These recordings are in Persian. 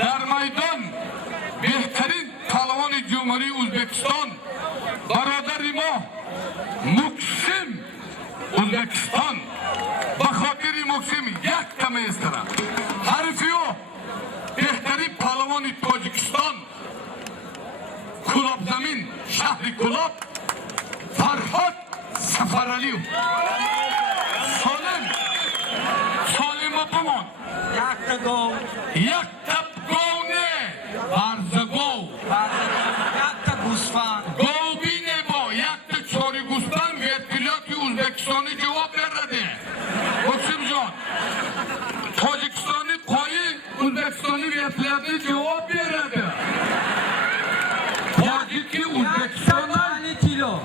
در میدان بهترین پهلوان جمهوری ازبکستان برادر ما مکسیم ازبکستان به خاطر مکسیم یک کمه استرم حرفیو بهترین پهلوان تاجیکستان کلاب زمین شهر کلاب فرهاد سفرعلیو سالم بمان یک تب گو نه برز گو گو بینه با یک تا چاری گوستان ویتیلاتی ازبکستانی جواب برده مکسیم جان تاجیکستانی قایی ازبکستانی ویتیلاتی جواب برده تاجیکی ازبکستان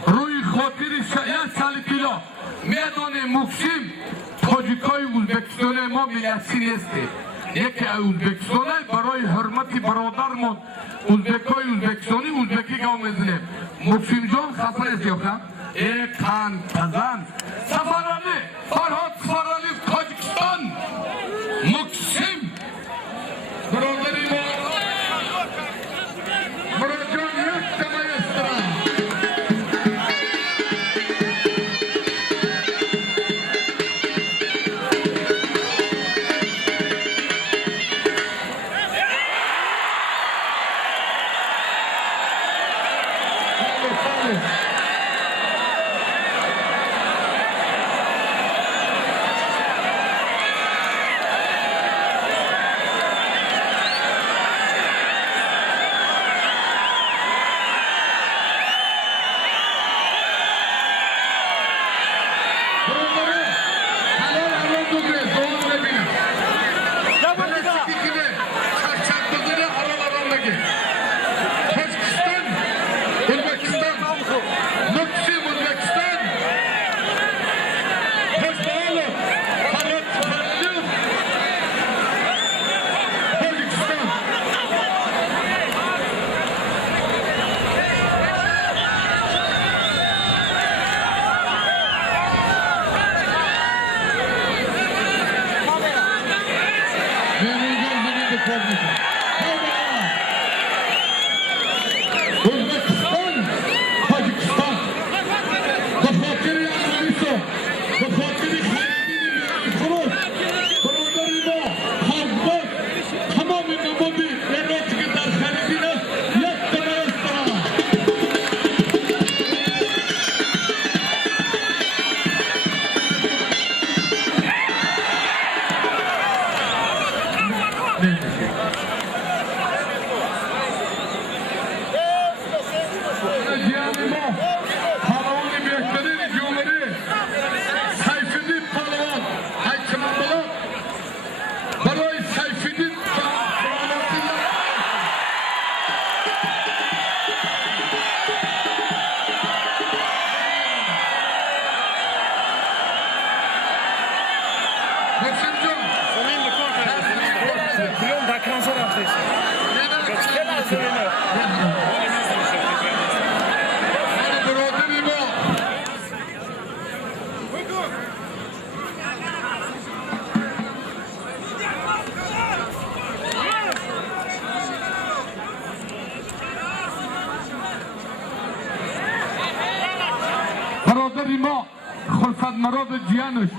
روی خاطر یک سال کیلو میدان مکسیم تاجیکای ازبکستان ما میلسی نیسته یکی ازبکستان برای حرمت برادرمون ازبکای ازبکستانی ازبکی گام میزنیم مکسیم جان خفه است یا خم کن کزن سفرعلی فرهاد سفرعلی تاجیکستان مکسیم برادری ما مراد جان یک کمه استرام برادر ما خلفت مراد جیانش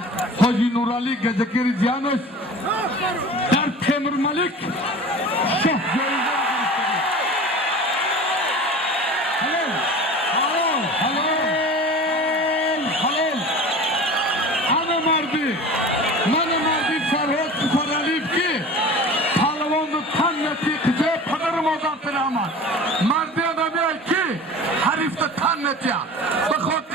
حاجی نورعلی گجکیر جیانش در تیمور ملک شه جایزه حلال انا مردی فرهاد سفرعلی که پهلوان تن نتی کجای پدر مادر تر آمد مردی آدمی که حریف تن نتی بخاطر